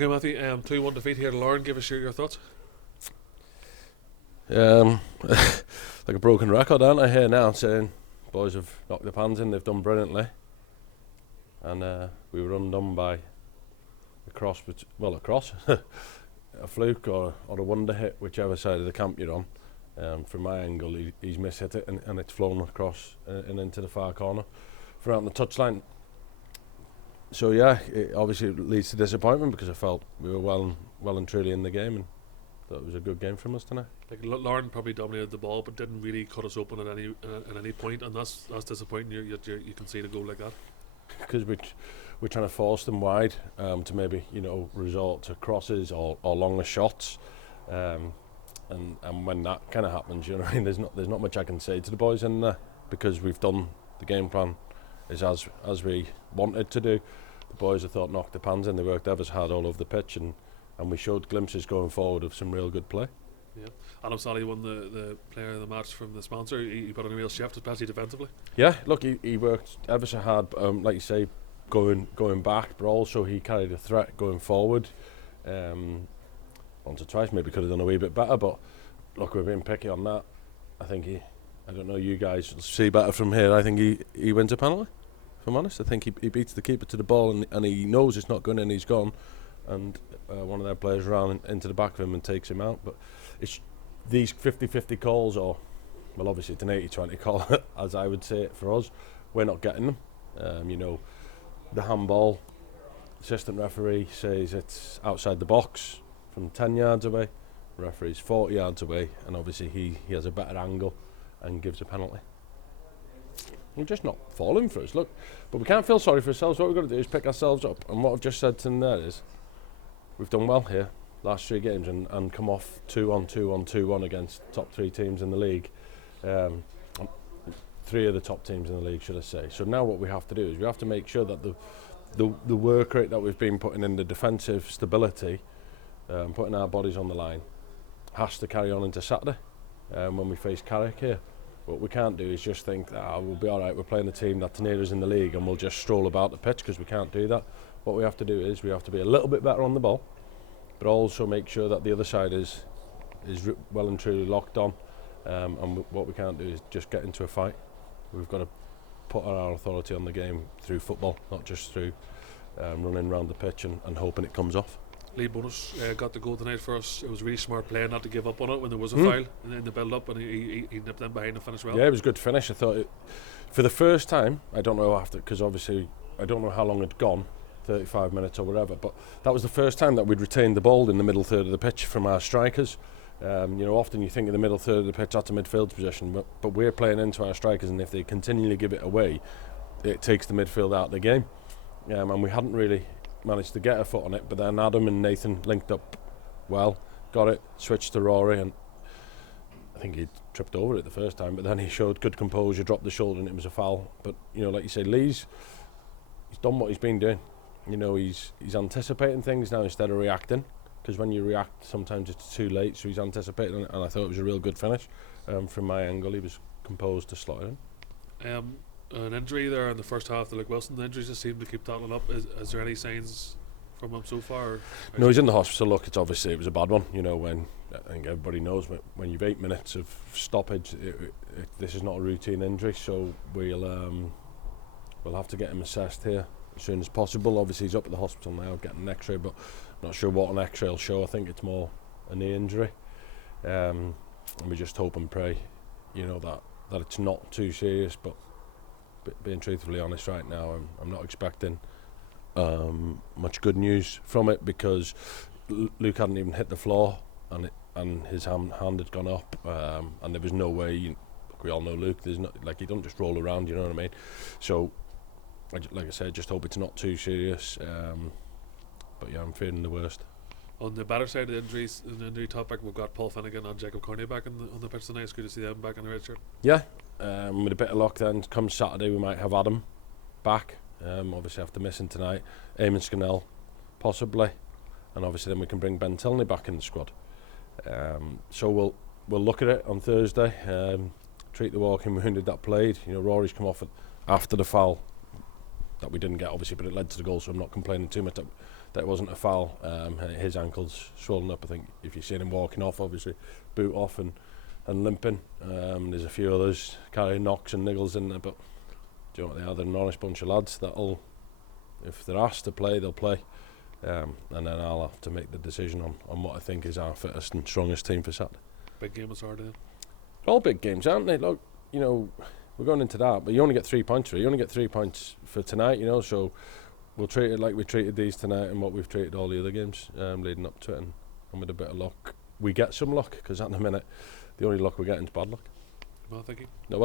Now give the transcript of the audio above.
Okay, Matthew, 2-1 defeat here to Larne. Give us your thoughts. Like a broken record, aren't I here now, saying boys have knocked the pans in, they've done brilliantly, and we were undone by a cross, a fluke or a wonder hit, whichever side of the camp you're on. From my angle, he's mishit it, and it's flown across and into the far corner from out on the touchline. So yeah, it obviously leads to disappointment because I felt we were well and truly in the game, and thought it was a good game from us tonight. Like Larne probably dominated the ball, but didn't really cut us open at any point, and that's disappointing. You can see the goal like that because we're trying to force them wide to maybe resort to crosses or longer shots, and when that kind of happens, there's not much I can say to the boys in there because we've done the game plan is as we wanted to do. The boys, I thought, knocked the pans in. They worked ever so hard all over the pitch, and we showed glimpses going forward of some real good play. Yeah, Adam Sally won the player of the match from the sponsor. He put in a real shift, especially defensively. Yeah, look, he worked ever so hard, like you say, going back, but also he carried a threat going forward. Once or twice, maybe could have done a wee bit better, but look, we're being picky on that. I think I don't know, you guys will see better from here. I think he wins a penalty, if I'm honest. I think he beats the keeper to the ball, and he knows it's not going in, he's gone, and one of their players ran into the back of him and takes him out. But it's these 50-50 calls, or well, obviously it's an 80-20 call as I would say it for us. We're not getting them. The handball, assistant referee says it's outside the box from 10 yards away, the referee's 40 yards away, and obviously he has a better angle and gives a penalty. We're just not falling for us, look, but we can't feel sorry for ourselves. What we've got to do is pick ourselves up, and what I've just said to them there is we've done well here last 3 games and come off 2-1 against top 3 teams in the league, 3 of the top teams in the league, should I say. So now what we have to do is we have to make sure that the work rate that we've been putting in, the defensive stability, putting our bodies on the line, has to carry on into Saturday when we face Carrick here. What we can't do is just think we'll be alright, we're playing a team that's near us in the league and we'll just stroll about the pitch, because we can't do that. What we have to do is we have to be a little bit better on the ball, but also make sure that the other side is well and truly locked on, and what we can't do is just get into a fight. We've got to put our authority on the game through football, not just through running around the pitch and hoping it comes off. Lee Bonus got the goal tonight for us. It was really smart play not to give up on it when there was a foul in the build up, and he nipped in behind and finished well. Yeah, it was a good finish. I thought for the first time, I don't know after, because obviously I don't know how long it'd gone, 35 minutes or whatever, but that was the first time that we'd retained the ball in the middle third of the pitch from our strikers. Often you think of the middle third of the pitch, that's a midfield position, but we're playing into our strikers, and if they continually give it away, it takes the midfield out of the game. And we hadn't really managed to get a foot on it, but then Adam and Nathan linked up well, got it, switched to Rory, and I think he tripped over it the first time, but then he showed good composure, dropped the shoulder, and it was a foul. But like you say, he's done what he's been doing. He's anticipating things now instead of reacting, because when you react sometimes it's too late. So he's anticipating it, and I thought it was a real good finish. From my angle, he was composed to slot it in. An injury there in the first half, the Luke Wilson injuries just seem to keep toppling up. Is there any signs from him so far? No, he's in the hospital. Look, it was a bad one. When I think everybody knows when you've 8 minutes of stoppage, this is not a routine injury. So we'll have to get him assessed here as soon as possible. Obviously, he's up at the hospital now getting an X-ray, but I'm not sure what an X-ray will show. I think it's more a knee injury, and we just hope and pray, that it's not too serious, but. Being truthfully honest right now, I'm not expecting much good news from it, because Luke hadn't even hit the floor, and his hand had gone up, and there was no way. We all know Luke. There's not, he don't just roll around. You know what I mean? So, like I said, just hope it's not too serious. But yeah, I'm fearing the worst. On the better side of the injuries, in the injury topic, we've got Paul Finnegan and Jacob Carney back on the pitch tonight. It's good to see them back in the red shirt. Yeah. With a bit of luck then, come Saturday we might have Adam back, obviously after missing tonight, Eamon Scannell possibly, and obviously then we can bring Ben Tilney back in the squad. So we'll look at it on Thursday, treat the walking wounded that played. Rory's come off after the foul that we didn't get obviously, but it led to the goal, so I'm not complaining too much that it wasn't a foul. His ankle's swollen up. I think if you've seen him walking off, obviously boot off and limping. There's a few others carrying knocks and niggles in there, but do you know what they are? They're an honest bunch of lads that'll, if they're asked to play, they'll play. And then I'll have to make the decision on what I think is our fittest and strongest team for Saturday. Big game on Saturday then. They're all big games, aren't they? Look, you know, we're going into that, but you only get 3 points for it. You only get 3 points for tonight, you know, so we'll treat it like we treated these tonight and what we've treated all the other games leading up to it, and with a bit of luck we get some luck, because at the minute the only luck we're getting is bad luck. Well, thank you. No,